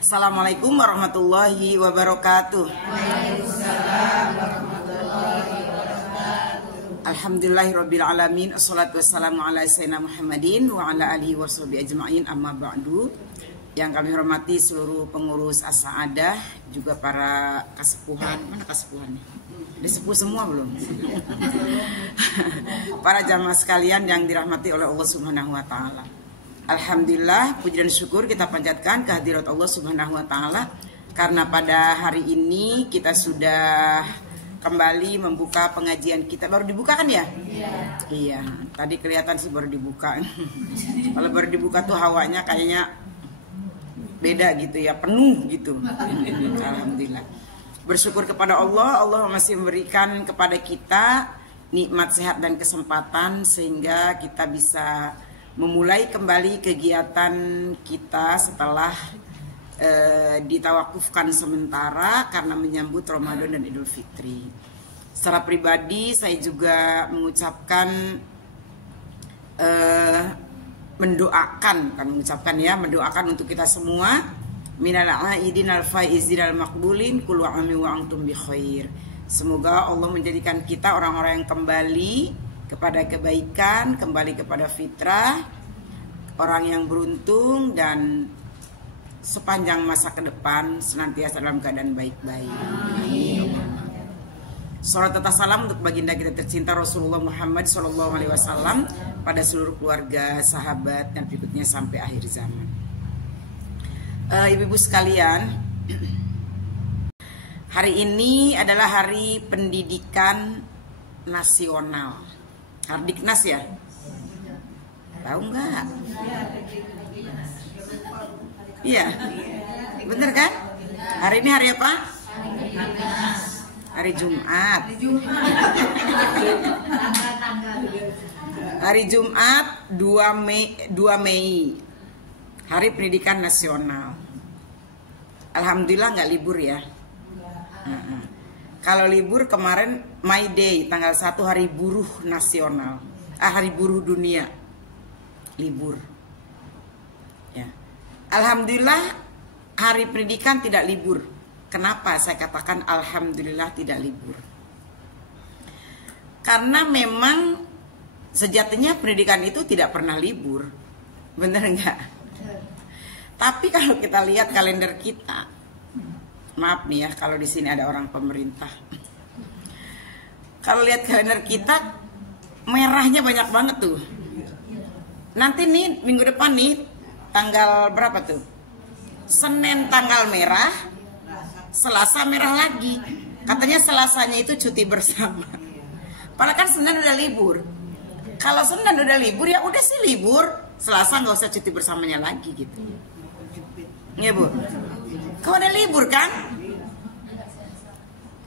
Assalamualaikum warahmatullahi wabarakatuh. Waalaikumsalam warahmatullahi wabarakatuh. Alhamdulillahirabbil alamin. Assalatu wassalamu ala sayyidina Muhammadin wa ala alihi washabihi ajmain. Amma ba'du. Yang kami hormati seluruh pengurus As-Sa'adah, juga para kasepuhan. Mana kasepuhannya? Disepuh semua belum? Para jamaah sekalian yang dirahmati oleh Allah Subhanahu wa taala. Alhamdulillah, puji dan syukur kita panjatkan kehadirat Allah Subhanahu wa taala karena pada hari ini kita sudah kembali membuka pengajian kita. Baru dibuka kan ya? Iya, tadi kelihatan sih baru dibuka. Kalau baru dibuka tuh hawanya kayaknya beda gitu ya, penuh gitu. Alhamdulillah. Bersyukur kepada Allah, Allah masih memberikan kepada kita nikmat sehat dan kesempatan sehingga kita bisa memulai kembali kegiatan kita setelah ditawakufkan sementara karena menyambut Ramadan dan Idul Fitri. Secara pribadi saya juga mengucapkan mendoakan untuk kita semua minal aidin al faizin al maqbulin kullu amin wa antum bi khair. Semoga Allah menjadikan kita orang-orang yang kembali kepada kebaikan, kembali kepada fitrah, orang yang beruntung dan sepanjang masa ke depan senantiasa dalam keadaan baik-baik. Amin. Salat dan salam untuk baginda kita tercinta Rasulullah Muhammad SAW pada seluruh keluarga, sahabat dan berikutnya sampai akhir zaman. Ibu-ibu sekalian, hari ini adalah Hari Pendidikan Nasional. Hardiknas ya? Tahu nggak? Iya, bener kan? Hari ini hari apa? Hari Jumat. Hari Jumat 2 Mei. Hari Pendidikan Nasional. Alhamdulillah nggak libur ya. Kalau libur kemarin May Day tanggal 1 Hari Buruh Nasional, Hari Buruh Dunia, libur. Ya. Alhamdulillah Hari Pendidikan tidak libur. Kenapa saya katakan alhamdulillah tidak libur? Karena memang sejatinya pendidikan itu tidak pernah libur, bener nggak? Tapi kalau kita lihat kalender kita, maaf nih ya kalau di sini ada orang pemerintah. Kalau lihat kalender kita, merahnya banyak banget tuh. Nanti nih minggu depan nih tanggal berapa tuh? Senin tanggal merah, Selasa merah lagi. Katanya Selasanya itu cuti bersama. Padahal kan Senin udah libur. Kalau Senin udah libur ya udah sih libur, Selasa nggak usah cuti bersamanya lagi gitu. Iya Bu. Kau ada libur kan?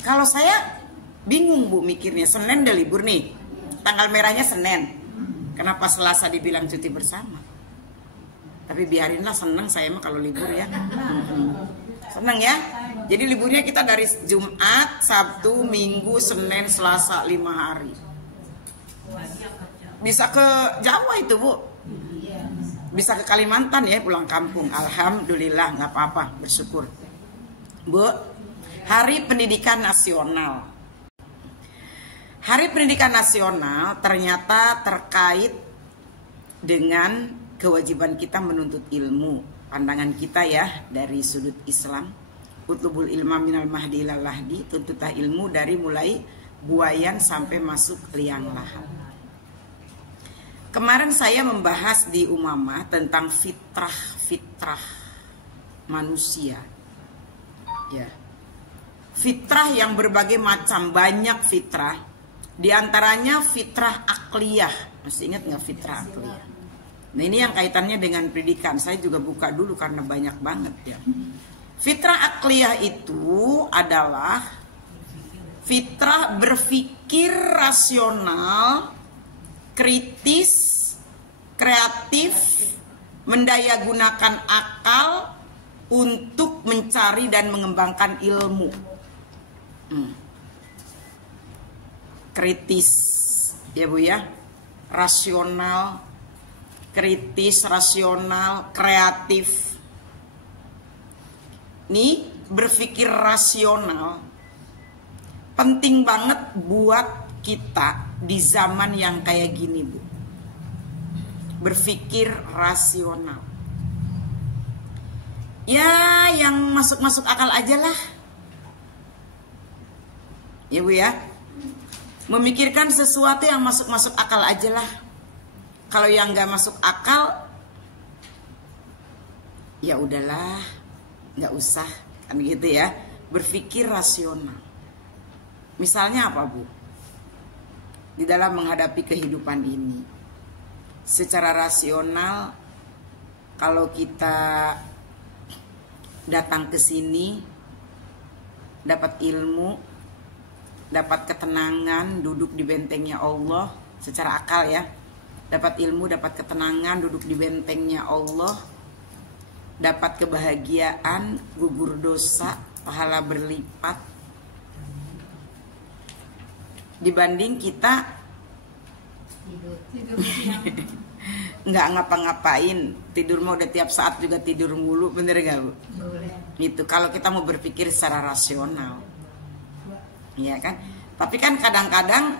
Kalau saya bingung Bu mikirnya, Senin udah libur nih, tanggal merahnya Senin, kenapa Selasa dibilang cuti bersama? Tapi biarinlah, seneng saya mah kalau libur ya. Seneng ya. Jadi liburnya kita dari Jumat, Sabtu, Minggu, Senin, Selasa 5 hari. Bisa ke Jawa itu Bu, bisa ke Kalimantan ya pulang kampung. Alhamdulillah, nggak apa-apa, bersyukur. Bu, Hari Pendidikan Nasional. Hari Pendidikan Nasional ternyata terkait dengan kewajiban kita menuntut ilmu. Pandangan kita ya dari sudut Islam. Utlubul ilma minal mahdi ilal lahdi, tuntutlah ilmu dari mulai buayan sampai masuk liang lahat. Kemarin saya membahas di Umamah tentang fitrah manusia. Ya. Fitrah yang berbagai macam, banyak fitrah. Di antaranya fitrah akliyah. Masih ingat nggak fitrah akliyah? Nah ini yang kaitannya dengan pendidikan. Saya juga buka dulu karena banyak banget ya. Fitrah akliyah itu adalah fitrah berpikir rasional, kritis, kreatif, mendayagunakan akal untuk mencari dan mengembangkan ilmu. Kritis ya Bu ya, rasional, kritis, rasional, kreatif. nih berpikir rasional penting banget buat kita di zaman yang kayak gini, Bu. Berpikir rasional. Ya, yang masuk-masuk akal aja lah. Ya, Bu ya. Memikirkan sesuatu yang masuk-masuk akal aja lah. Kalau yang nggak masuk akal, ya udahlah, nggak usah, kan gitu ya. Berpikir rasional. Misalnya apa, Bu? Di dalam menghadapi kehidupan ini, secara rasional, kalau kita datang ke sini, dapat ilmu, dapat ketenangan, duduk di bentengnya Allah, secara akal ya. Dapat ilmu, dapat ketenangan, duduk di bentengnya Allah, dapat kebahagiaan, gugur dosa, pahala berlipat. Dibanding kita nggak ngapa-ngapain, tidur mau udah tiap saat juga tidur mulu, bener gak, Bu? Itu kalau kita mau berpikir secara rasional, ya kan? Tapi kan kadang-kadang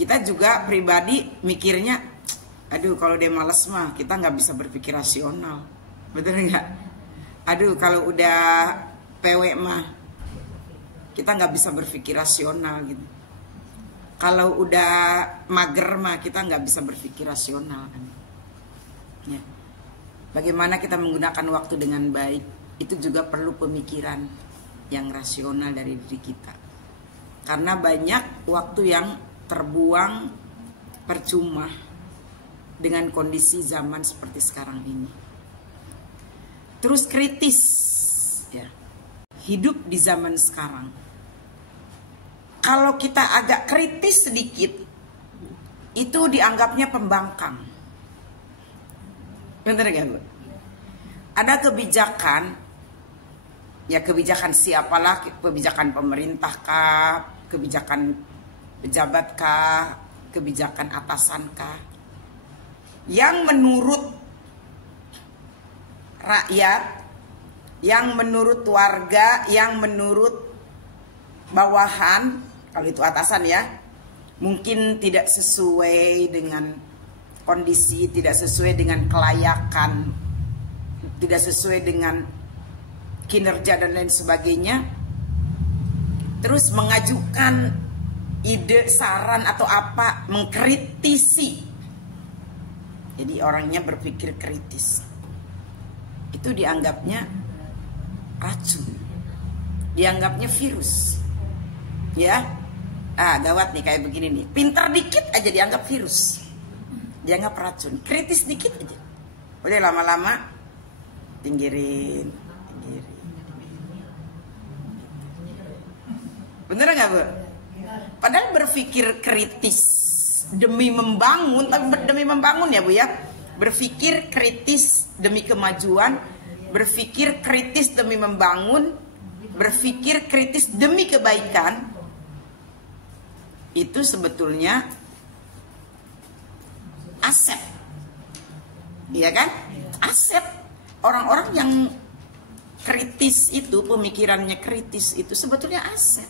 kita juga pribadi mikirnya, aduh kalau dia males mah kita nggak bisa berpikir rasional, betul nggak? Aduh kalau udah PW mah kita nggak bisa berpikir rasional gitu. Kalau udah mager mah kita nggak bisa berpikir rasional kan. Ya. Bagaimana kita menggunakan waktu dengan baik itu juga perlu pemikiran yang rasional dari diri kita. Karena banyak waktu yang terbuang percuma dengan kondisi zaman seperti sekarang ini. Terus kritis, ya. Hidup di zaman sekarang. Kalau kita agak kritis sedikit, itu dianggapnya pembangkang. Bener gak, Bu? Ada kebijakan, ya kebijakan siapalah, kebijakan pemerintah kah, kebijakan pejabat kah, kebijakan atasan kah, yang menurut rakyat, yang menurut warga, yang menurut bawahan, kalau itu atasan ya, mungkin tidak sesuai dengan kondisi, tidak sesuai dengan kelayakan, tidak sesuai dengan kinerja dan lain sebagainya. Terus mengajukan ide, saran atau apa, mengkritisi. Jadi orangnya berpikir kritis. Itu dianggapnya racun, dianggapnya virus. Ya, gawat nih kayak begini nih. Pintar dikit aja dianggap virus, dianggap racun. Kritis dikit aja, udah lama-lama pinggirin. Bener nggak, Bu? Padahal berpikir kritis demi membangun, tapi demi membangun ya, Bu ya. Berpikir kritis demi kemajuan, berpikir kritis demi membangun, berpikir kritis demi kebaikan. Itu sebetulnya aset, iya kan? Aset. Orang-orang yang kritis itu, pemikirannya kritis itu sebetulnya aset.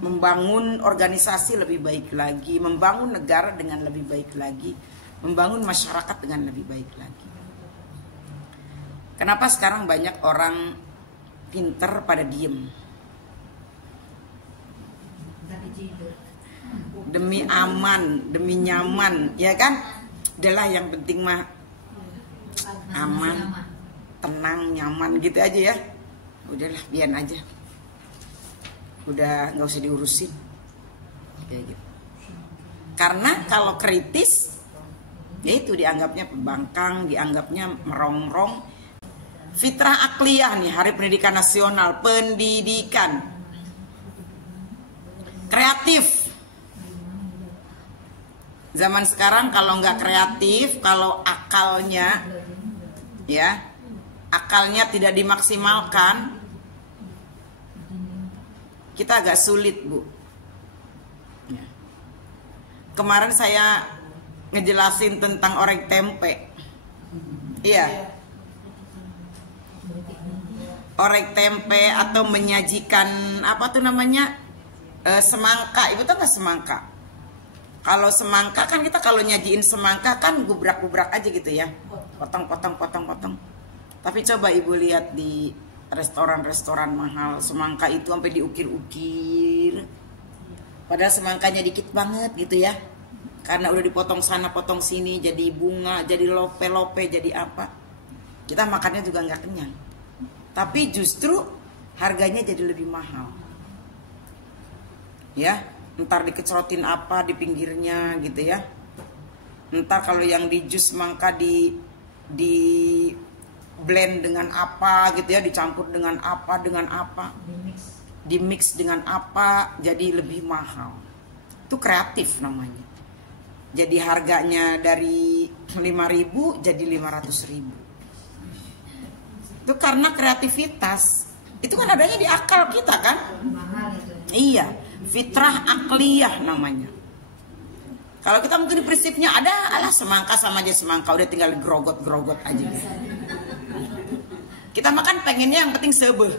Membangun organisasi lebih baik lagi, membangun negara dengan lebih baik lagi, membangun masyarakat dengan lebih baik lagi. Kenapa sekarang banyak orang pinter pada diem? Demi aman, demi nyaman, ya kan? Adalah yang penting mah aman, tenang, nyaman gitu aja ya. Udahlah, biar aja. Udah nggak usah diurusin, kayak gitu. Karena kalau kritis, ya itu dianggapnya pembangkang, dianggapnya merongrong. Fitrah akliyah nih, Hari Pendidikan Nasional, pendidikan kreatif. Zaman sekarang kalau nggak kreatif, kalau akalnya, ya, akalnya tidak dimaksimalkan, kita agak sulit, Bu. Ya. Kemarin saya ngejelasin tentang orek tempe, iya. orek tempe atau menyajikan apa tuh namanya semangka. Ibu tahu nggak semangka? Kalau semangka kan kita kalau nyajiin semangka kan gubrak-gubrak aja gitu ya, potong. Tapi coba ibu lihat di restoran-restoran mahal, semangka itu sampai diukir-ukir. Padahal semangkanya dikit banget gitu ya, karena udah dipotong sana potong sini, jadi bunga, jadi lope-lope, jadi apa. Kita makannya juga nggak kenyang. Tapi justru harganya jadi lebih mahal. Ya, ntar dikecerotin apa di pinggirnya gitu ya. Ntar kalau yang di jus semangka di blend dengan apa gitu ya, dicampur dengan apa, di mix dengan apa, jadi lebih mahal. Itu kreatif namanya. Jadi harganya dari 5.000 jadi 500.000. Itu karena kreativitas. Itu kan adanya di akal kita kan? Iya, fitrah akliyah namanya. Kalau kita mungkin prinsipnya ada, alah semangka sama aja semangka, udah tinggal grogot-grogot aja. Kita makan pengennya yang penting sebeh,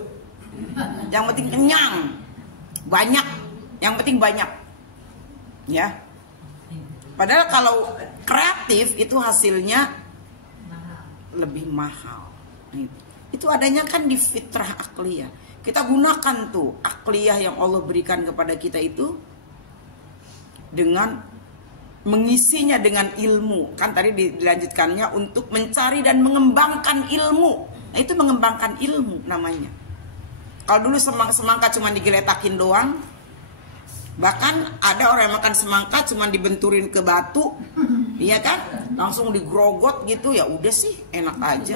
yang penting kenyang, banyak, yang penting banyak, ya. Padahal kalau kreatif itu hasilnya lebih mahal. Itu adanya kan di fitrah akliyah. Kita gunakan tuh akliyah yang Allah berikan kepada kita itu dengan mengisinya dengan ilmu. Kan tadi dilanjutkannya untuk mencari dan mengembangkan ilmu. Nah itu mengembangkan ilmu namanya. Kalau dulu semangka cuma digeletakin doang, bahkan ada orang yang makan semangka cuma dibenturin ke batu, iya kan? Langsung digrogot gitu, ya udah sih enak aja.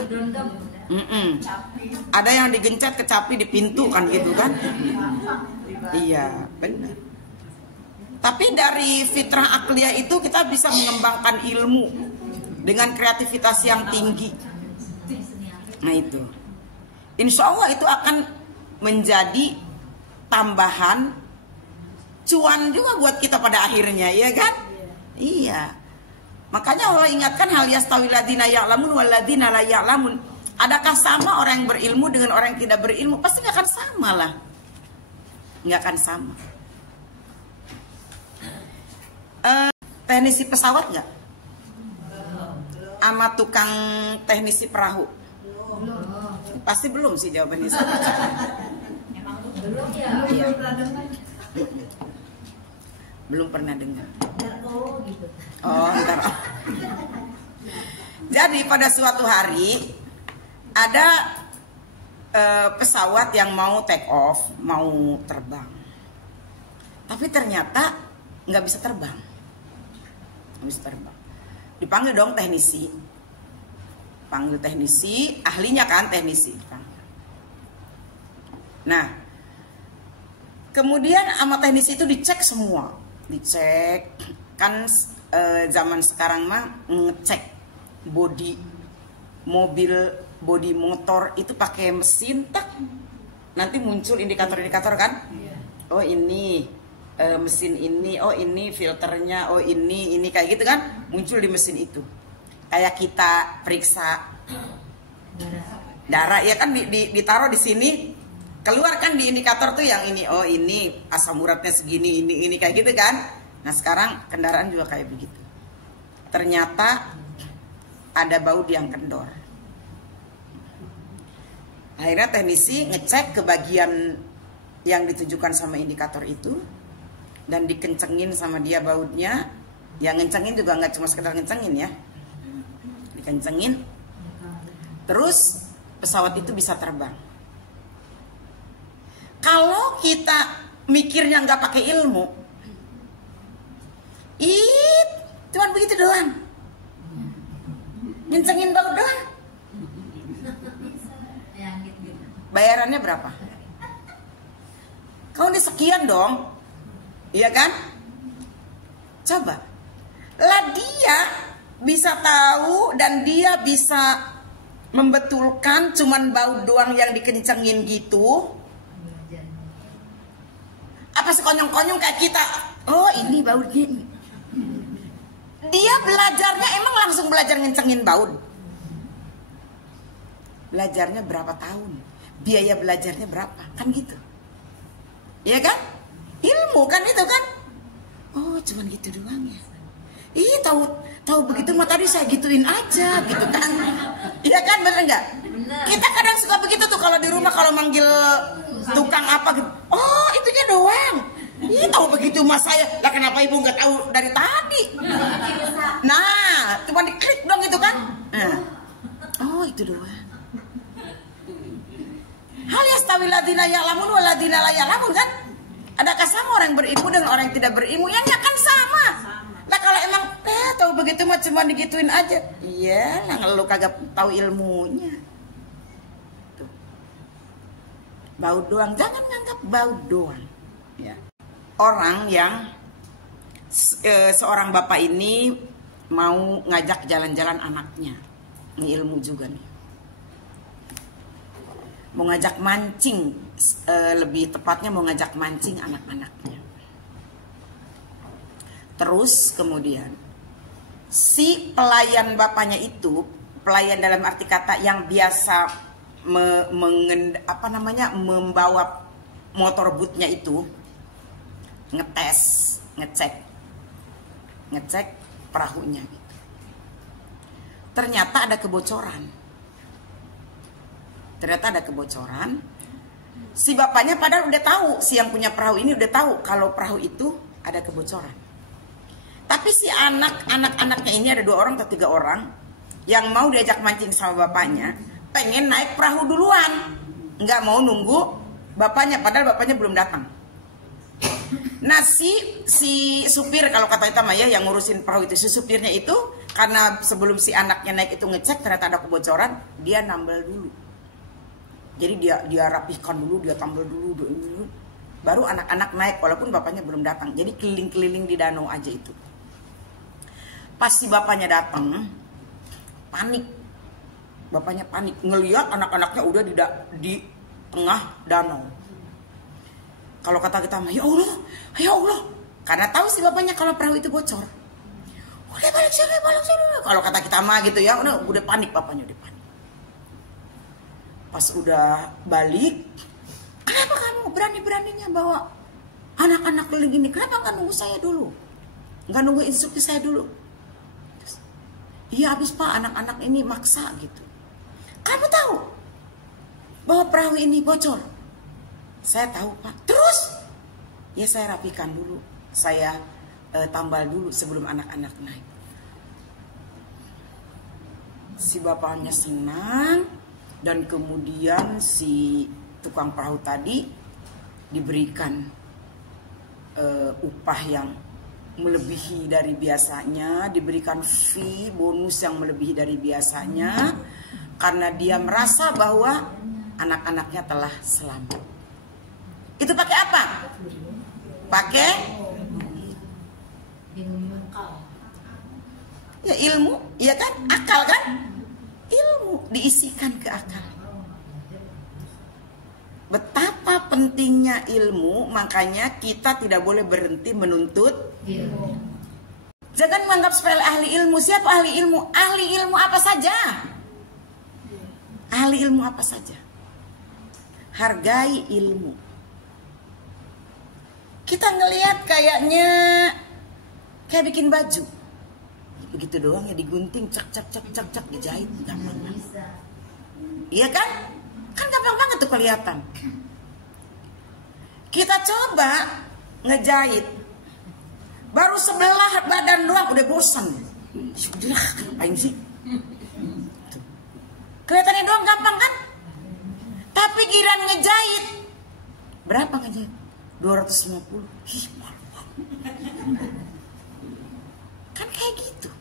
Ada yang digencet kecapi di pintu kan gitu kan? Iya benar. Tapi dari fitrah akliyah itu kita bisa mengembangkan ilmu dengan kreativitas yang tinggi. Nah itu, insya Allah itu akan menjadi tambahan cuan juga buat kita pada akhirnya, ya kan? Iya. Makanya Allah ingatkan hal yastawil ladzina ya'lamun wal ladzina la ya'lamun. Adakah sama orang yang berilmu dengan orang yang tidak berilmu? Pasti gak akan sama lah. Gak akan sama. Teknisi pesawat gak? Sama tukang teknisi perahu? Pasti belum sih jawabannya. Belum ya? Iya. Belum pernah dengar. Oh, ntar. Jadi pada suatu hari ada pesawat yang mau take off, mau terbang. Tapi ternyata nggak bisa terbang. Nggak bisa terbang. Dipanggil dong teknisi. Panggil teknisi, ahlinya kan teknisi. Nah, kemudian sama teknisi itu dicek semua. Dicek, kan zaman sekarang mah ngecek bodi mobil, bodi motor itu pakai mesin, tak nanti muncul indikator-indikator kan? Oh ini mesin ini, oh ini filternya, oh ini kayak gitu kan? Muncul di mesin itu. Kayak kita periksa darah ya kan, ditaruh di sini, keluar kan di indikator tuh yang ini, oh ini asam uratnya segini, ini kayak gitu kan? Nah sekarang kendaraan juga kayak begitu. Ternyata ada baut yang kendor. Akhirnya teknisi ngecek ke bagian yang ditujukan sama indikator itu dan dikencengin sama dia bautnya. Yang ngencengin juga nggak cuma sekedar ngencengin ya, dikencengin. Terus pesawat itu bisa terbang. Kalau kita mikirnya nggak pakai ilmu, cuman begitu doang, ngencengin baut doang. Bayarannya berapa? Kau ini sekian dong, iya kan? Coba, lah dia bisa tahu dan dia bisa membetulkan cuman baut doang yang dikencengin gitu. Apa sekonyong-konyong kayak kita? Oh ini bautnya. Dia belajarnya emang langsung belajar ngencengin baut. Belajarnya berapa tahun? biaya belajarnya berapa, kan gitu. Iya kan? Ilmu kan itu kan. Oh, cuman gitu doang ya. Ih, tahu begitu mah tadi saya gituin aja gitu kan. Iya kan, bener nggak? Kita kadang suka begitu tuh kalau di rumah kalau manggil tukang apa gitu. Oh, itunya doang. Ih, tahu begitu mah saya. Lah kenapa ibu nggak tahu dari tadi? Nah, cuma diklik dong gitu kan. Nah. Oh, itu doang. Hal yastawi ladina ya'lamun wa ladina la ya'lamun kan? Adakah sama orang berilmu dengan orang yang tidak berilmu? Ya kan sama. Nah kalau emang tahu begitu mah cuma digituin aja. Iya, lah lu kagak tahu ilmunya. Tuh. Bau doang, jangan nganggap bau doang. Ya. Orang yang seorang bapak ini mau ngajak jalan-jalan anaknya. Ini ilmu juga nih. Mau ngajak mancing, lebih tepatnya mau ngajak mancing anak-anaknya. Terus kemudian si pelayan bapaknya itu, pelayan dalam arti kata yang biasa membawa motor bootnya itu, ngecek perahunya gitu. Ternyata ada kebocoran. Si bapaknya padahal udah tahu, si yang punya perahu ini udah tahu kalau perahu itu ada kebocoran. Tapi si anak-anaknya ini ada 2 orang atau 3 orang yang mau diajak mancing sama bapaknya, pengen naik perahu duluan, nggak mau nunggu bapaknya, padahal bapaknya belum datang. Nah si supir, kalau kata kita ya yang ngurusin perahu itu, si supirnya itu karena sebelum si anaknya naik itu ngecek ternyata ada kebocoran, dia nambal dulu. Jadi dia rapihkan dulu, dia tambal dulu, baru anak-anak naik walaupun bapaknya belum datang. Jadi keliling-keliling di danau aja itu. Pas si bapaknya datang, panik. Bapaknya panik ngelihat anak-anaknya udah di tengah danau. Kalau kata kita mah, ya Allah. Karena tahu si bapaknya kalau perahu itu bocor. Udah balik sini. Kalau kata kita mah gitu ya, udah panik bapaknya, udah panik. Pas udah balik, kenapa kamu berani-beraninya bawa anak-anak keliling gini? Kenapa nggak nunggu saya dulu? Nggak nunggu instruksi saya dulu? Terus, iya habis pak, anak-anak ini maksa gitu. Kamu tahu bahwa perahu ini bocor? Saya tahu pak. Terus? Ya saya rapikan dulu, saya tambal dulu sebelum anak-anak naik. Si bapaknya senang. Dan kemudian si tukang perahu tadi diberikan upah yang melebihi dari biasanya, diberikan fee bonus yang melebihi dari biasanya, karena dia merasa bahwa anak-anaknya telah selamat. Itu pakai apa? Pakai ya ilmu, iya kan? Akal kan? Ilmu diisikan ke akal. Betapa pentingnya ilmu, makanya kita tidak boleh berhenti menuntut ilmu. Jangan menganggap sepele ahli ilmu. Siapa ahli ilmu? Ahli ilmu apa saja. Ahli ilmu apa saja. Hargai ilmu. Kita ngelihat kayaknya kayak bikin baju. Begitu doang ya, digunting, cak dijahit, gampang banget. Iya kan? Kan gampang banget tuh kelihatan. Kita coba ngejahit, baru sebelah badan doang udah bosan. Sudah, ngapain sih? Kelihatannya doang gampang kan? Tapi giliran ngejahit, berapa ngejahit? 250. Kan kayak gitu.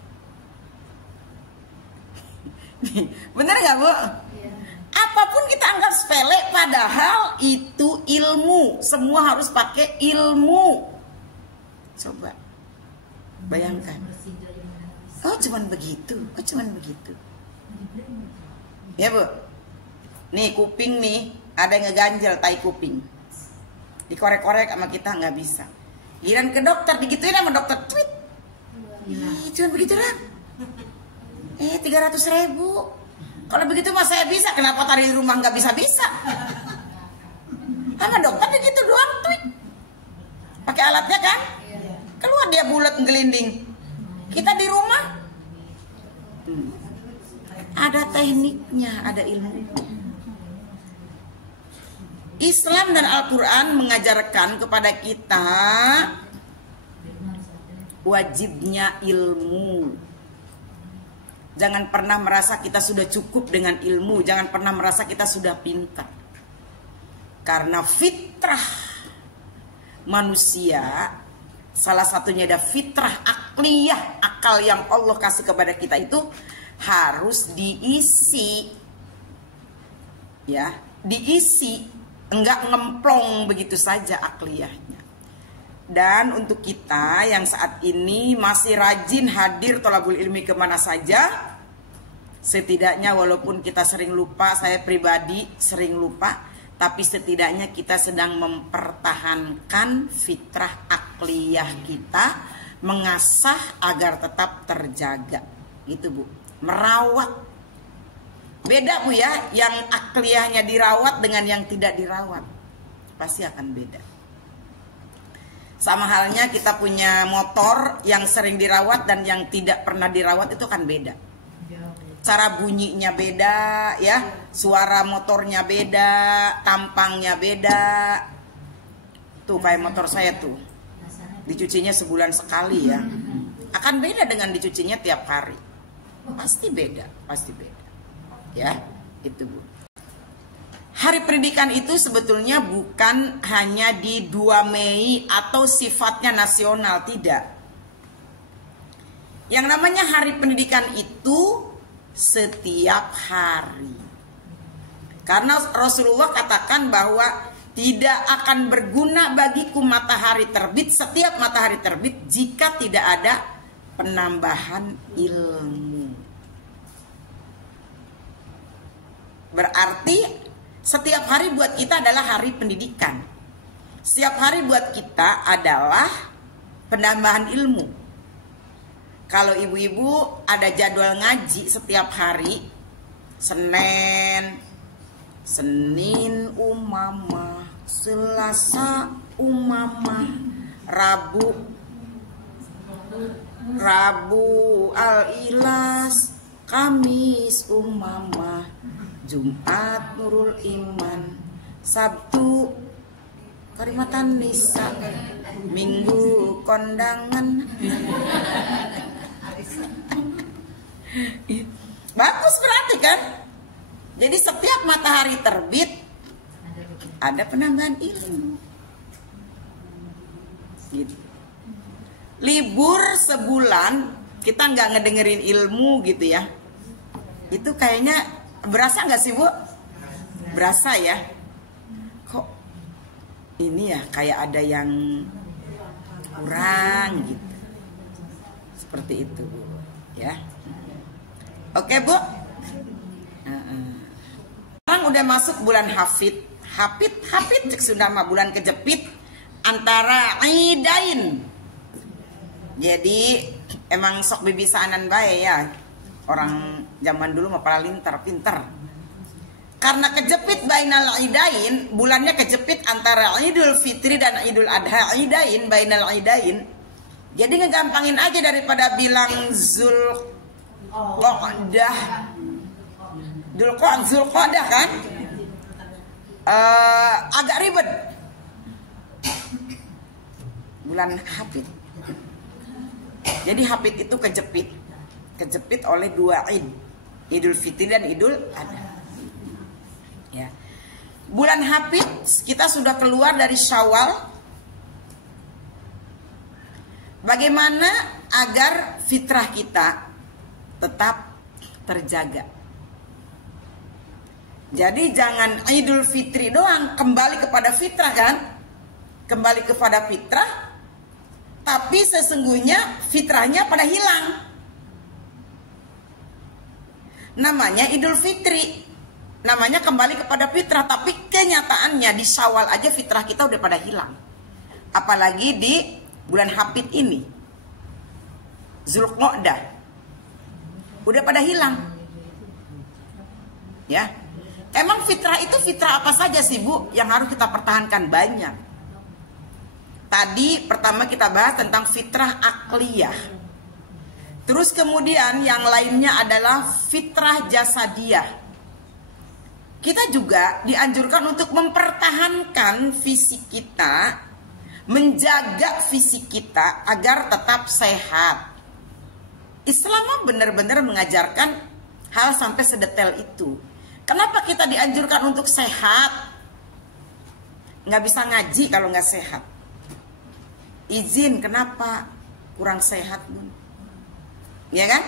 Bener gak bu? Apapun kita anggap sepele, padahal itu ilmu. Semua harus pakai ilmu. Coba bayangkan. Oh cuman begitu. Ya bu. Nih kuping nih, ada yang ngeganjel tai kuping. Dikorek-korek sama kita nggak bisa. Giliran ke dokter digituin sama dokter, tweet. Cuma begitu lah. 300.000. Kalau begitu mah saya bisa, kenapa tari di rumah nggak bisa-bisa? Sama dokter begitu doang tuh. Pakai alatnya kan? Keluar dia bulat ngelinding. Kita di rumah ada tekniknya, ada ilmu. Islam dan Al-Quran mengajarkan kepada kita wajibnya ilmu. Jangan pernah merasa kita sudah cukup dengan ilmu. Jangan pernah merasa kita sudah pintar. Karena fitrah manusia, salah satunya ada fitrah akliyah, akal yang Allah kasih kepada kita itu harus diisi. Ya, diisi, enggak ngemplong begitu saja akliyahnya. Dan untuk kita yang saat ini masih rajin hadir thalabul ilmi kemana saja, setidaknya walaupun kita sering lupa, saya pribadi sering lupa, tapi setidaknya kita sedang mempertahankan fitrah akliyah kita, mengasah agar tetap terjaga. Gitu Bu, merawat. Beda Bu ya, yang akliyahnya dirawat dengan yang tidak dirawat, pasti akan beda. Sama halnya kita punya motor yang sering dirawat dan yang tidak pernah dirawat itu kan beda. Cara bunyinya beda ya, suara motornya beda, tampangnya beda. Tuh kayak motor saya tuh, dicucinya sebulan sekali ya. Akan beda dengan dicucinya tiap hari. Pasti beda, pasti beda. Ya, itu Bu. Hari pendidikan itu sebetulnya bukan hanya di 2 Mei atau sifatnya nasional, tidak. Yang namanya hari pendidikan itu setiap hari. Karena Rasulullah katakan bahwa tidak akan berguna bagiku matahari terbit, setiap matahari terbit, jika tidak ada penambahan ilmu. Berarti setiap hari buat kita adalah hari pendidikan. Setiap hari buat kita adalah penambahan ilmu. Kalau ibu-ibu ada jadwal ngaji setiap hari, Senin umamah, Selasa umamah, Rabu al-ilas, Kamis umamah, Jumat Nurul Iman, Sabtu Karimatan Nisa, Minggu kondangan. Bagus berarti kan? Jadi setiap matahari terbit ada penambahan ilmu. Gitu. Libur sebulan kita nggak ngedengerin ilmu gitu ya. Itu kayaknya berasa nggak sih Bu? Berasa ya. Kok ini ya kayak ada yang kurang gitu. Seperti itu Bu. Ya. Oke Bu. Sekarang udah masuk bulan Hafid cek sudah mah bulan kejepit antara Idain. Jadi emang sok bibisaanan bae ya. Orang zaman dulu mah para pintar. Karena kejepit bainal idain, bulannya kejepit antara Idul Fitri dan Idul Adha. Idain bainal idain. Jadi ngegampangin aja daripada bilang Zulqa'dah kan? Agak ribet. Bulan Hafid. Jadi Hafid itu kejepit oleh 2 Id, Idul Fitri dan Idul Adha. Ya. Bulan Hafid kita sudah keluar dari Syawal. Bagaimana agar fitrah kita tetap terjaga? Jadi jangan Idul Fitri doang kembali kepada fitrah kan? Kembali kepada fitrah, tapi sesungguhnya fitrahnya pada hilang. Namanya Idul Fitri, namanya kembali kepada fitrah, tapi kenyataannya di Syawal aja fitrah kita udah pada hilang. Apalagi di bulan Hafid ini, Zulqa'dah, udah pada hilang. Ya. Emang fitrah itu fitrah apa saja sih Bu yang harus kita pertahankan? Banyak. Tadi pertama kita bahas tentang fitrah akliyah. Terus kemudian yang lainnya adalah fitrah jasadiyah. Kita juga dianjurkan untuk mempertahankan fisik kita, menjaga fisik kita agar tetap sehat. Islam benar-benar mengajarkan hal sampai sedetail itu. Kenapa kita dianjurkan untuk sehat? Nggak bisa ngaji kalau nggak sehat. Izin kenapa? Kurang sehat, Bun. Ya kan?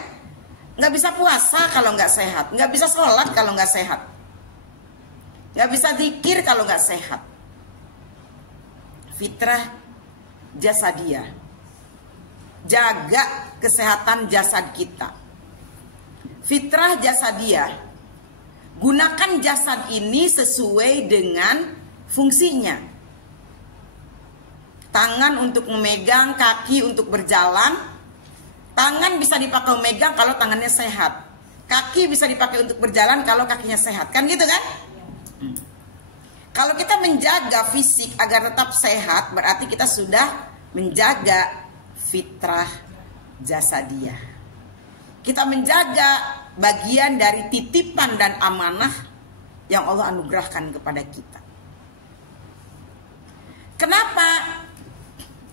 Nggak bisa puasa kalau nggak sehat. Nggak bisa sholat kalau nggak sehat. Nggak bisa zikir kalau nggak sehat. Fitrah jasadiyah. Jaga kesehatan jasad kita. Fitrah jasadiyah. Gunakan jasad ini sesuai dengan fungsinya. Tangan untuk memegang, kaki untuk berjalan. Tangan bisa dipakai memegang kalau tangannya sehat. Kaki bisa dipakai untuk berjalan kalau kakinya sehat. Kan gitu kan? Kalau kita menjaga fisik agar tetap sehat, berarti kita sudah menjaga fitrah jasadiyah. Kita menjaga bagian dari titipan dan amanah yang Allah anugerahkan kepada kita.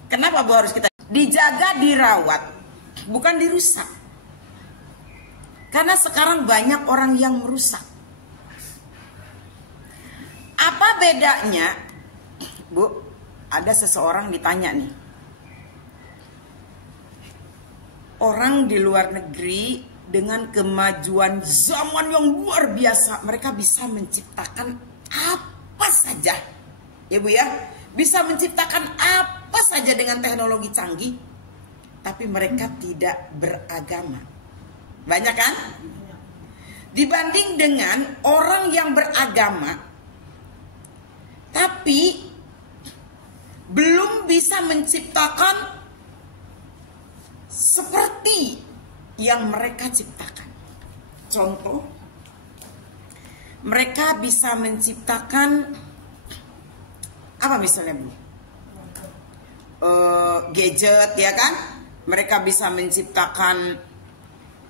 Kenapa Bu harus kita dijaga, dirawat, bukan dirusak? Karena sekarang banyak orang yang merusak. Apa bedanya, Bu? Ada seseorang ditanya nih. Orang di luar negeri dengan kemajuan zaman yang luar biasa, mereka bisa menciptakan apa saja. Ya Bu ya, bisa menciptakan apa saja dengan teknologi canggih, tapi mereka tidak beragama. Banyak kan? Dibanding dengan orang yang beragama, tapi belum bisa menciptakan seperti yang mereka ciptakan. Contoh, mereka bisa menciptakan apa misalnya Bu? Gadget ya kan? Mereka bisa menciptakan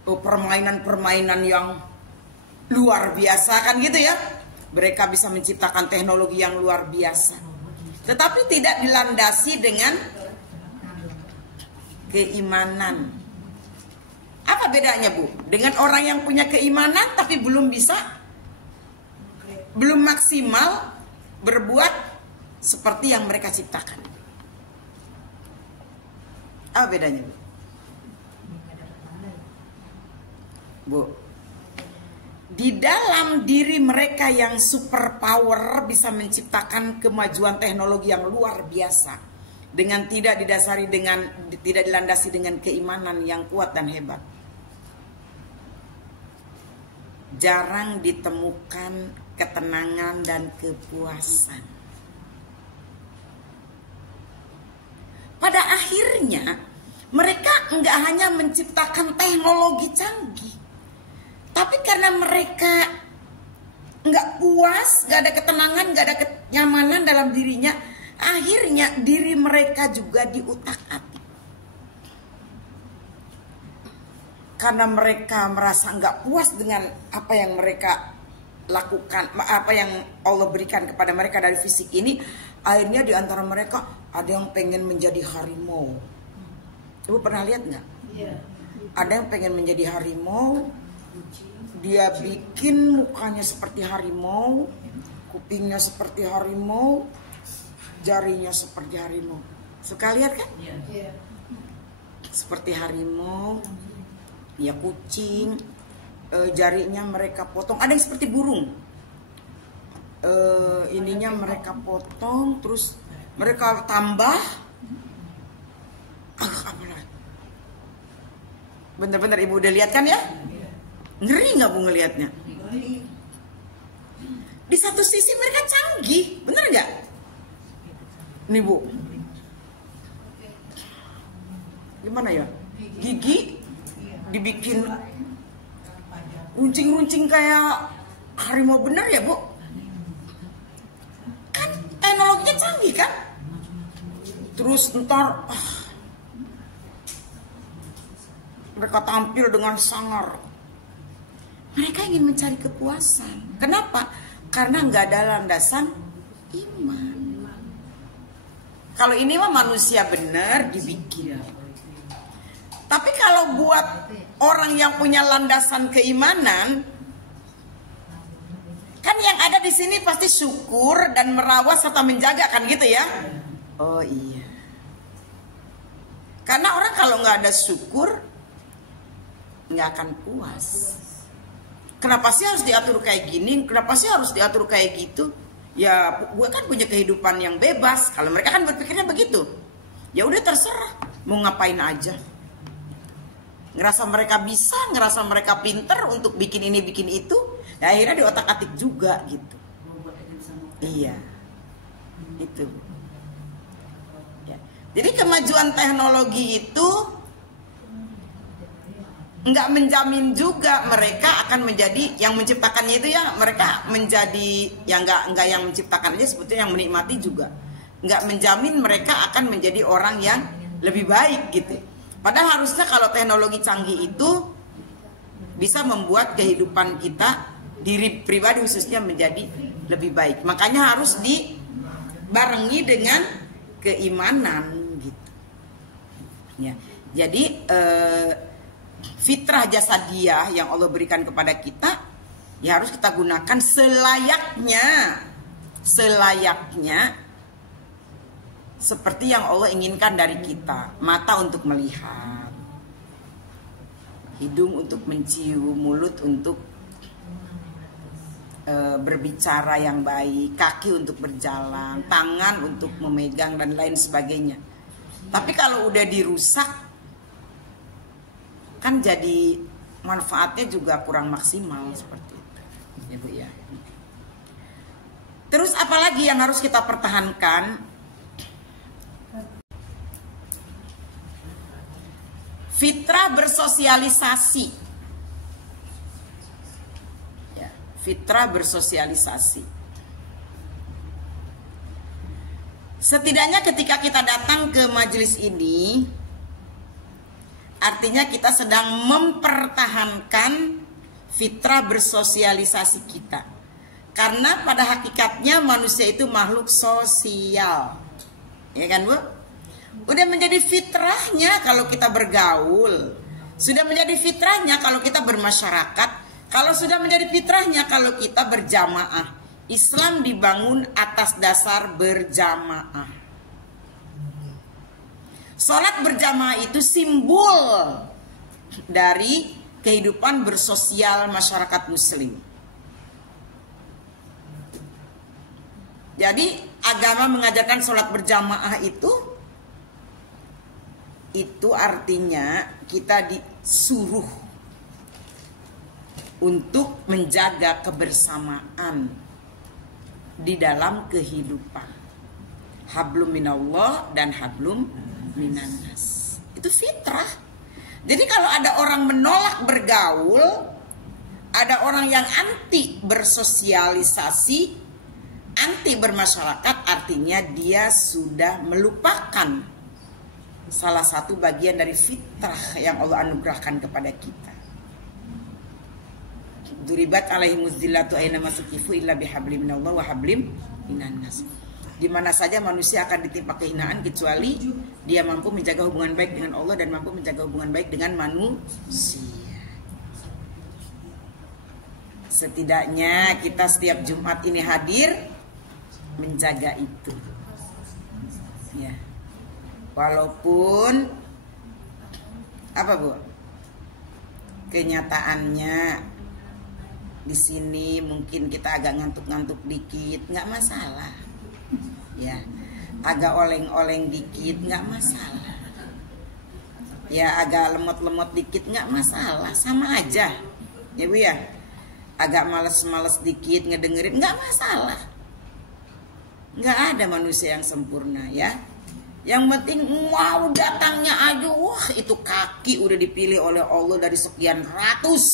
permainan-permainan yang luar biasa kan gitu ya? Mereka bisa menciptakan teknologi yang luar biasa. Tetapi tidak dilandasi dengan keimanan. Apa bedanya Bu? Dengan orang yang punya keimanan tapi belum maksimal berbuat seperti yang mereka ciptakan. Apa bedanya Bu? Bu, di dalam diri mereka yang super power bisa menciptakan kemajuan teknologi yang luar biasa dengan tidak dilandasi dengan keimanan yang kuat dan hebat. Jarang ditemukan ketenangan dan kepuasan. Pada akhirnya mereka enggak hanya menciptakan teknologi canggih, tapi karena mereka enggak puas, enggak ada ketenangan, enggak ada kenyamanan dalam dirinya, akhirnya diri mereka juga diutak-atik. Karena mereka merasa enggak puas dengan apa yang mereka lakukan, apa yang Allah berikan kepada mereka dari fisik ini, akhirnya di antara mereka ada yang pengen menjadi harimau. Ibu pernah lihat nggak? Yeah. Ada yang pengen menjadi harimau, dia bikin mukanya seperti harimau, kupingnya seperti harimau, jarinya seperti harimau. Suka lihat kan? Yeah. Seperti harimau, ya kucing, jarinya mereka potong. Ada yang seperti burung, ininya mereka potong, terus mereka tambah. Bener-bener Ibu udah lihat kan ya? Ngeri nggak Bu ngelihatnya? Di satu sisi mereka canggih, bener nggak? Nih Bu, gimana ya? Gigi dibikin runcing-runcing kayak harimau bener ya Bu? Kan teknologinya canggih kan? Terus ntar mereka tampil dengan sangar. Mereka ingin mencari kepuasan. Kenapa? Karena nggak ada landasan iman. Kalau ini mah manusia benar dibikin. Tapi kalau buat orang yang punya landasan keimanan, kan yang ada di sini pasti syukur dan merawat serta menjaga kan gitu ya? Oh iya. Karena orang kalau nggak ada syukur nggak akan puas. Kenapa sih harus diatur kayak gini? Kenapa sih harus diatur kayak gitu? Ya gue kan punya kehidupan yang bebas. Kalau mereka kan berpikirnya begitu. Ya udah terserah mau ngapain aja. Ngerasa mereka bisa, ngerasa mereka pinter untuk bikin ini bikin itu. Ya akhirnya di otak-atik juga gitu. Iya. Itu. Ya. Jadi kemajuan teknologi itu nggak menjamin juga mereka akan menjadi yang menciptakannya itu ya, mereka menjadi yang nggak yang menciptakan aja sebetulnya yang menikmati juga nggak menjamin mereka akan menjadi orang yang lebih baik gitu. Padahal harusnya kalau teknologi canggih itu bisa membuat kehidupan kita diri pribadi khususnya menjadi lebih baik. Makanya harus dibarengi dengan keimanan gitu. Ya, jadi fitrah jasadiah yang Allah berikan kepada kita ya harus kita gunakan selayaknya seperti yang Allah inginkan dari kita. Mata untuk melihat, hidung untuk mencium, mulut untuk berbicara yang baik, kaki untuk berjalan, tangan untuk memegang dan lain sebagainya. Tapi kalau udah dirusak kan jadi manfaatnya juga kurang maksimal seperti itu, ya Bu ya. Terus apalagi yang harus kita pertahankan? Fitrah bersosialisasi. Ya, fitrah bersosialisasi. Setidaknya ketika kita datang ke majelis ini, artinya kita sedang mempertahankan fitrah bersosialisasi kita. Karena pada hakikatnya manusia itu makhluk sosial. Ya kan Bu? Udah menjadi fitrahnya kalau kita bergaul. Sudah menjadi fitrahnya kalau kita bermasyarakat. Kalau sudah menjadi fitrahnya kalau kita berjamaah. Islam dibangun atas dasar berjamaah. Sholat berjamaah itu simbol dari kehidupan bersosial masyarakat muslim. Jadi agama mengajarkan sholat berjamaah itu artinya kita disuruh untuk menjaga kebersamaan di dalam kehidupan. Hablum minallah dan hablum minannas. Itu fitrah. Jadi kalau ada orang menolak bergaul, ada orang yang anti bersosialisasi, anti bermasyarakat, artinya dia sudah melupakan salah satu bagian dari fitrah yang Allah anugerahkan kepada kita. Duribat alaihimuz zillatu aina masukifu illa bihablim minallah wa hablim minannas. Di mana saja manusia akan ditimpa kehinaan kecuali dia mampu menjaga hubungan baik dengan Allah dan mampu menjaga hubungan baik dengan manusia. Setidaknya kita setiap Jumat ini hadir menjaga itu. Ya. Walaupun apa Bu? Kenyataannya di sini mungkin kita agak ngantuk-ngantuk dikit, nggak masalah. Ya, agak oleng-oleng dikit nggak masalah. Ya, agak lemot-lemot dikit nggak masalah, sama aja. Ya Bu ya. Agak males-males dikit ngedengerin nggak masalah. Nggak ada manusia yang sempurna ya. Yang penting mau datangnya aja, wah itu kaki udah dipilih oleh Allah dari sekian ratus.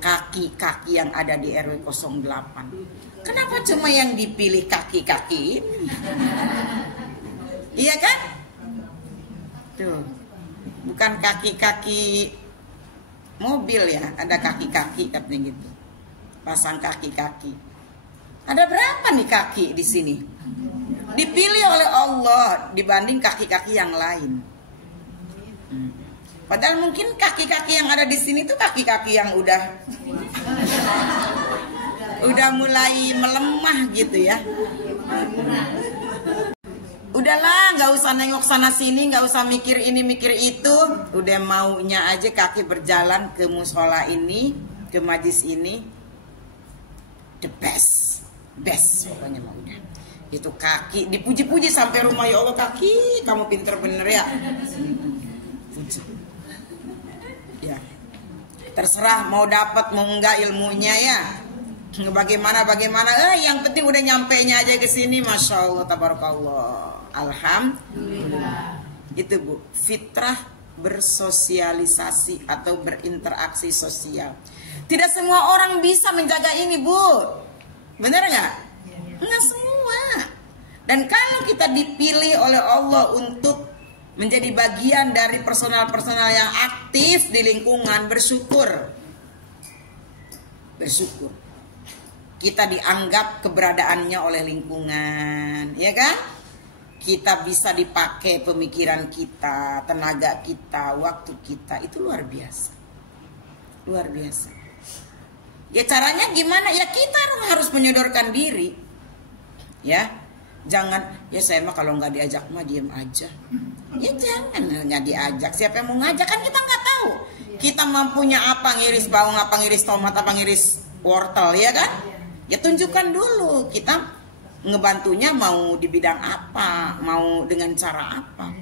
kaki-kaki yang ada di RW 08. Kenapa cuma yang dipilih kaki-kaki ini? Iya kan? Tuh, bukan kaki-kaki mobil ya, ada kaki-kaki katanya gitu. Pasang kaki-kaki. Ada berapa nih kaki di sini? Dipilih oleh Allah dibanding kaki-kaki yang lain. Padahal mungkin kaki-kaki yang ada di sini tuh kaki-kaki yang udah mulai melemah gitu ya. Udahlah, nggak usah nengok sana sini, nggak usah mikir ini mikir itu. Udah maunya aja kaki berjalan ke musola ini, ke majlis ini. The best pokoknya mau udah. Itu kaki dipuji-puji sampai rumah, ya Allah kaki, kamu pinter bener ya. Puji. Ya, terserah mau dapat mau enggak ilmunya ya. Bagaimana yang penting udah nyampe nya aja ke sini, masya Allah, tabarakallah, alhamdulillah. Itu Bu, fitrah bersosialisasi atau berinteraksi sosial. Tidak semua orang bisa menjaga ini Bu, bener nggak? Nggak semua. Dan kalau kita dipilih oleh Allah untuk menjadi bagian dari personal-personal yang aktif di lingkungan, bersyukur. Kita dianggap keberadaannya oleh lingkungan, ya kan? Kita bisa dipakai pemikiran kita, tenaga kita, waktu kita, itu luar biasa. Ya caranya gimana? Ya kita harus menyodorkan diri, ya. Jangan, ya saya mah kalau nggak diajak mah diem aja. Ya jangan hanya diajak. Siapa yang mau ngajak, kan kita nggak tahu. Kita mampunya apa, ngiris bawang, apa ngiris tomat, apa ngiris wortel, ya kan? Ya tunjukkan dulu kita ngebantunya mau di bidang apa, mau dengan cara apa.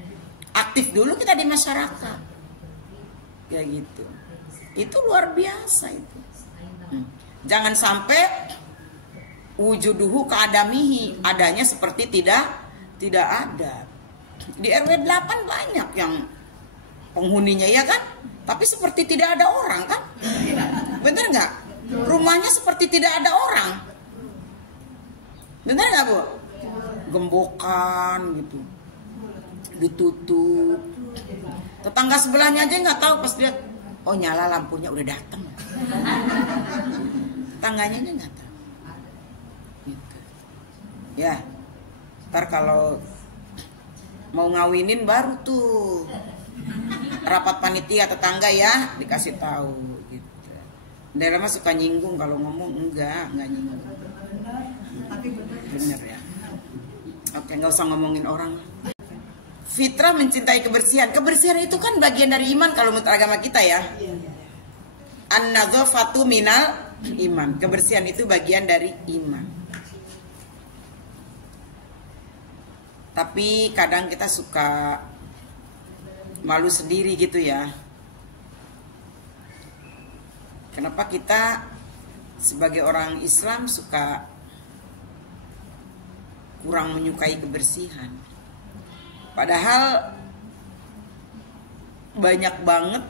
Aktif dulu kita di masyarakat. Ya gitu. Itu luar biasa itu. Jangan sampai wujuduhu keadamihi, adanya seperti tidak ada. Di RW 8 banyak yang penghuninya, ya kan? Tapi seperti tidak ada orang kan? Bener nggak? Rumahnya seperti tidak ada orang. Bener nggak Bu? Gembokan gitu, ditutup. Tetangga sebelahnya aja nggak tahu, pas lihat, oh nyala lampunya udah datang. Tetangganya aja nggak tahu. Ya, ntar kalau mau ngawinin baru tuh rapat panitia tetangga ya dikasih tahu gitu. Daerah mah suka nyinggung kalau ngomong, enggak nyinggung. Bener ya. Oke, nggak usah ngomongin orang. Fitrah mencintai kebersihan. Kebersihan itu kan bagian dari iman kalau menurut agama kita ya. An-nadzafatu minal iman. Kebersihan itu bagian dari iman. Tapi kadang kita suka malu sendiri gitu ya. Kenapa kita sebagai orang Islam suka kurang menyukai kebersihan? Padahal banyak banget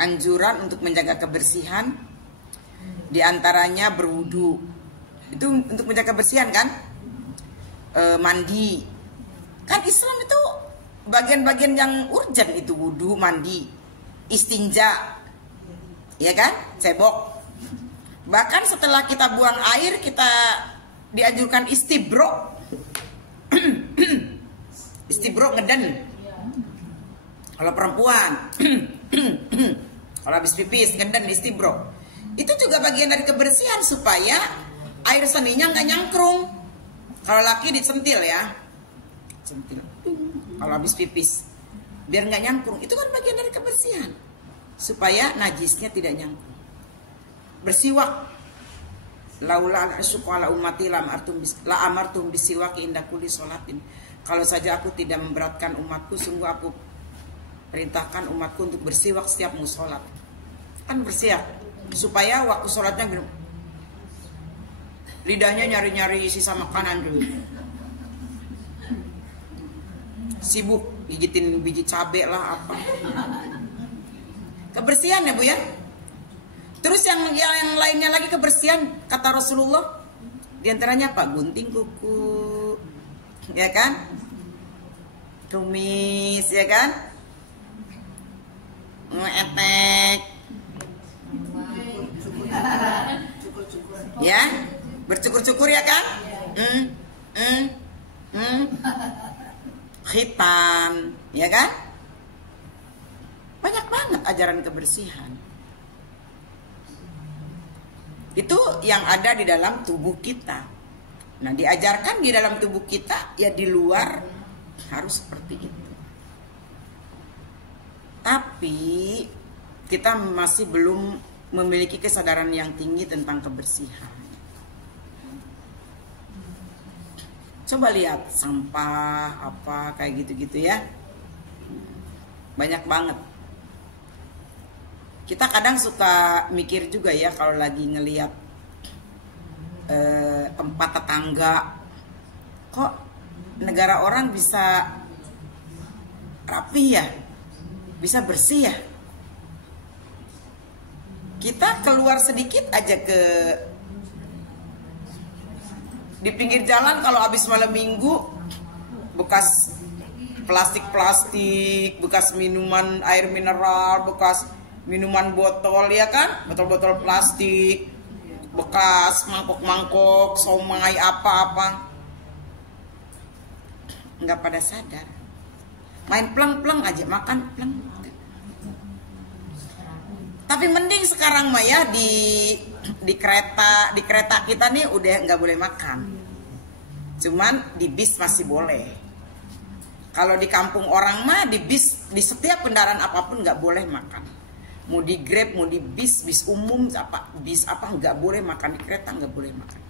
anjuran untuk menjaga kebersihan. Di antaranya berwudu. Itu untuk menjaga kebersihan kan? Mandi. Kan Islam itu bagian-bagian yang urgent itu, wudu, mandi, istinja, ya kan, cebok. Bahkan setelah kita buang air kita dianjurkan istibro. Istibro ngeden. Kalau perempuan, kalau habis pipis ngeden istibro. Itu juga bagian dari kebersihan supaya air seninya nggak nyangkrung. Kalau laki disentil ya, sentil. Kalau habis pipis, biar nggak nyangkung. Itu kan bagian dari kebersihan, supaya najisnya tidak nyangkung. Bersiwak. Laula asyqa ala ummati la amartum bisiwaki inda kulli sholatin. Kalau saja aku tidak memberatkan umatku, sungguh aku perintahkan umatku untuk bersiwak setiap mau sholat. Kan bersiwak supaya waktu sholatnya lidahnya nyari-nyari sisa makanan dulu. Sibuk gigitin biji cabai lah apa. Kebersihan ya Bu ya. Terus yang lainnya lagi kebersihan, kata Rasulullah, di antaranya apa? Gunting kuku, ya kan? Tumis, ya kan? Ngeetek, ya, bercukur-cukur, ya kan? Khitan, ya kan? Banyak banget ajaran kebersihan. Itu yang ada di dalam tubuh kita. Nah, diajarkan di dalam tubuh kita, ya di luar harus seperti itu. Tapi kita masih belum memiliki kesadaran yang tinggi tentang kebersihan. Coba lihat sampah apa kayak gitu-gitu ya. Banyak banget. Kita kadang suka mikir juga ya kalau lagi ngelihat tempat tetangga, kok negara orang bisa rapi ya, bisa bersih ya. Kita keluar sedikit aja di pinggir jalan, kalau habis malam minggu, bekas plastik-plastik, bekas minuman air mineral, bekas minuman botol, ya kan, botol-botol plastik, bekas mangkok-mangkok, somai apa-apa, nggak pada sadar, main pleng-pleng aja, makan pleng. Tapi mending sekarang mah ya di kereta kita nih udah nggak boleh makan, cuman di bis masih boleh. Kalau di kampung orang mah di bis, di setiap kendaraan apapun nggak boleh makan. Mau di Grab, mau di bis umum apa, bis apa, nggak boleh makan. Di kereta nggak boleh makan.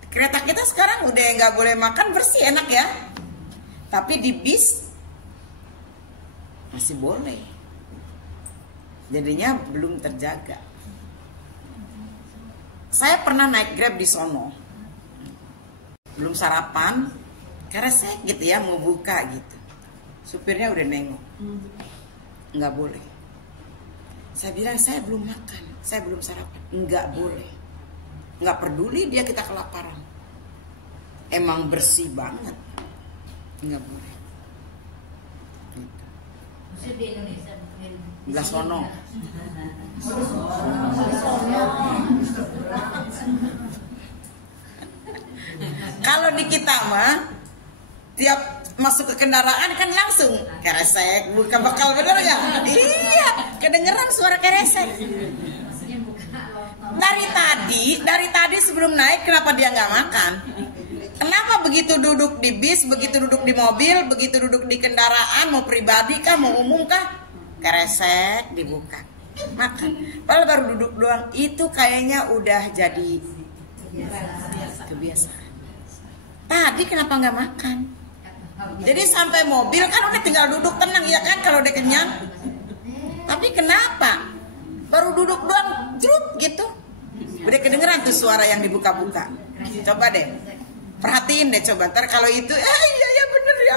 Di kereta kita sekarang udah nggak boleh makan, bersih enak ya. Tapi di bis masih boleh. Jadinya belum terjaga. Saya pernah naik Grab di sono, belum sarapan, keresek gitu ya, mau buka gitu. Supirnya udah nengok, nggak boleh. Saya bilang saya belum makan, saya belum sarapan, nggak boleh. Nggak peduli dia kita kelaparan. Emang bersih banget, nggak boleh. Gitu. Belah sono. Kalau di kita mah tiap masuk ke kendaraan kan langsung keresek, buka bakal, bener ya? Iya, kedengeran suara keresek. Dari tadi sebelum naik kenapa dia nggak makan? Kenapa begitu duduk di bis, begitu duduk di mobil, begitu duduk di kendaraan, mau pribadi kah, mau umum kah, keresek dibuka, makan. Padahal baru duduk doang, itu kayaknya udah jadi kebiasaan. Tadi kenapa nggak makan? Jadi sampai mobil kan udah tinggal duduk tenang ya kan kalau udah kenyang. Tapi kenapa? Baru duduk doang, jrut gitu. Udah kedengeran tuh suara yang dibuka-buka. Coba deh, perhatiin deh coba. Ntar kalau itu, iya bener ya.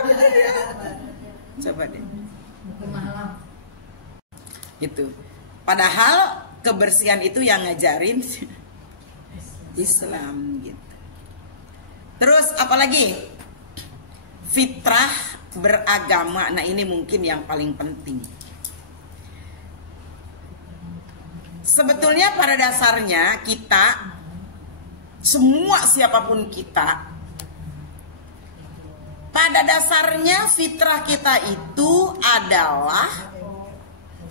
Coba deh. Itu. Padahal kebersihan itu yang ngajarin Islam gitu. Terus apalagi? Fitrah beragama. Nah, ini mungkin yang paling penting. Sebetulnya pada dasarnya kita, semua siapapun kita, pada dasarnya fitrah kita itu adalah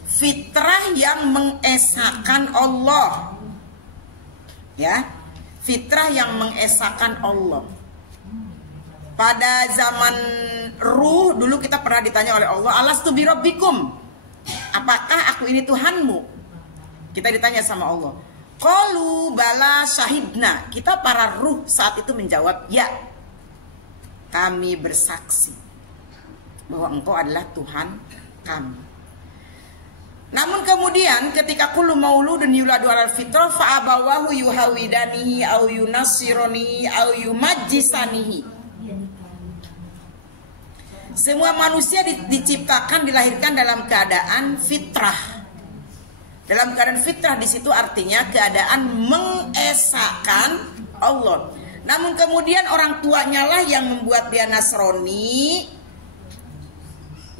fitrah yang mengesahkan Allah. Ya, fitrah yang mengesahkan Allah. Pada zaman ruh dulu kita pernah ditanya oleh Allah, alastu birabbikum, apakah aku ini Tuhanmu? Kita ditanya sama Allah. Qalu bala syahidna. Kita para ruh saat itu menjawab, ya, kami bersaksi bahwa engkau adalah Tuhan kami. Namun kemudian ketika kullu mauludun yuladu alal fitrah fa abawahu yuhawidanihi au yunassironihi au yumajjisanihi. Semua manusia diciptakan, dilahirkan dalam keadaan fitrah. Dalam keadaan fitrah di situ artinya keadaan mengesahkan Allah. Namun kemudian orang tuanya lah yang membuat dia Nasrani,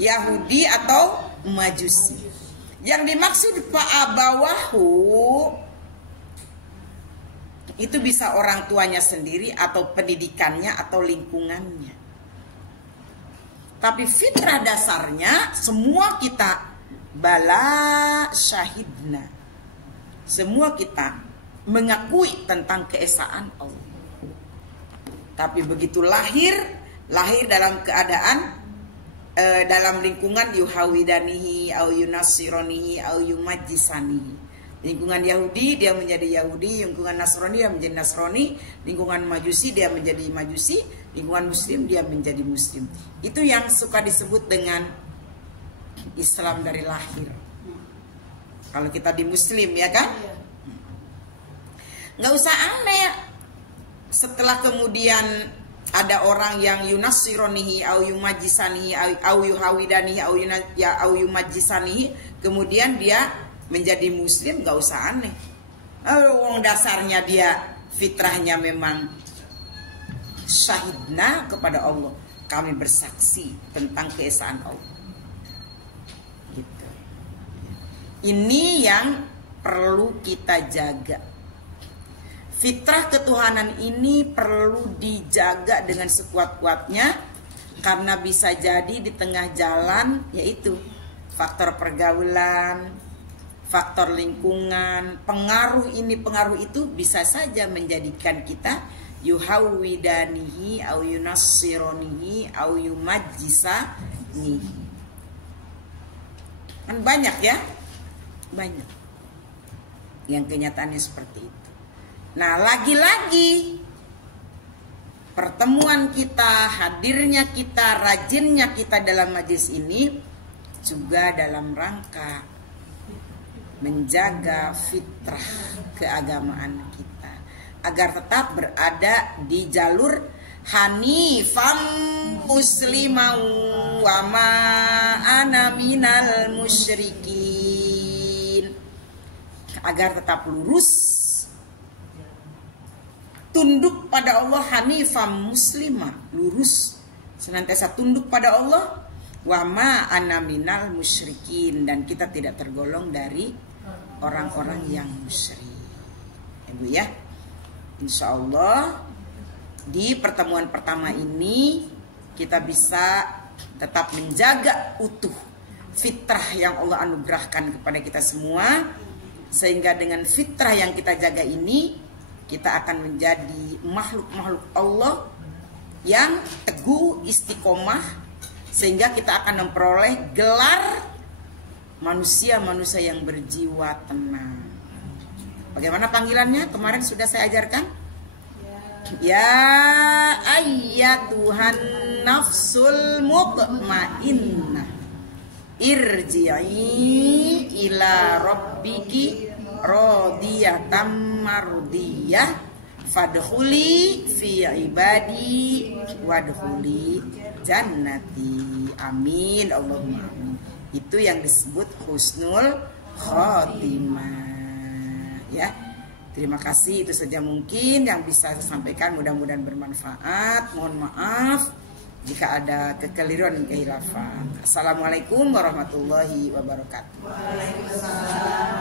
Yahudi atau Majusi. Yang dimaksud fa'abawahu itu bisa orang tuanya sendiri atau pendidikannya atau lingkungannya. Tapi fitrah dasarnya semua kita bala syahidna. Semua kita mengakui tentang keesaan Allah. Tapi begitu lahir dalam keadaan dalam lingkungan yuhawidanihi au yunasironihi au yumajisanihi. Lingkungan Yahudi dia menjadi Yahudi, lingkungan Nasrani dia menjadi Nasrani, lingkungan Majusi dia menjadi Majusi, lingkungan Muslim dia menjadi Muslim. Itu yang suka disebut dengan Islam dari lahir. Kalau kita di Muslim ya kan, nggak usah aneh. Setelah kemudian ada orang yang yunasironihi au yumajisanihi au yuhawidanihi au yumajisanihi, kemudian dia menjadi Muslim, nggak usah aneh. Wong dasarnya dia fitrahnya memang syahidna kepada Allah. Kami bersaksi tentang keesaan Allah. Gitu. Ini yang perlu kita jaga. Fitrah ketuhanan ini perlu dijaga dengan sekuat-kuatnya, karena bisa jadi di tengah jalan yaitu faktor pergaulan, faktor lingkungan, pengaruh ini pengaruh itu bisa saja menjadikan kita yuhawidanihi au yunassironihi au yumajjisanihi. Kan banyak ya, banyak yang kenyataannya seperti itu. Nah, lagi-lagi pertemuan kita, hadirnya kita, rajinnya kita dalam majelis ini juga dalam rangka menjaga fitrah keagamaan kita agar tetap berada di jalur hanifan muslimau wa ma ana minal musyrikin, agar tetap lurus, tunduk pada Allah, hanifam muslimah, lurus, senantiasa tunduk pada Allah, wa ma ana minal musyrikin, dan kita tidak tergolong dari orang-orang yang musyrik. Ibu ya, insya Allah di pertemuan pertama ini kita bisa tetap menjaga utuh fitrah yang Allah anugerahkan kepada kita semua, sehingga dengan fitrah yang kita jaga ini kita akan menjadi makhluk-makhluk Allah yang teguh istiqomah, sehingga kita akan memperoleh gelar manusia-manusia yang berjiwa tenang. Bagaimana panggilannya? Kemarin sudah saya ajarkan. Ya ayyatuhan nafsul mutmainnah, irji'i ila rabbiki radiyatan mardiyah, fadkhuli fi ibadi wadkhuli jannati. Amin, Allahumma amin. Itu yang disebut husnul khotimah ya. Terima kasih, itu saja mungkin yang bisa saya sampaikan, mudah-mudahan bermanfaat. Mohon maaf jika ada kekeliruan dan kehilafan. Assalamualaikum warahmatullahi wabarakatuh. Waalaikumsalam.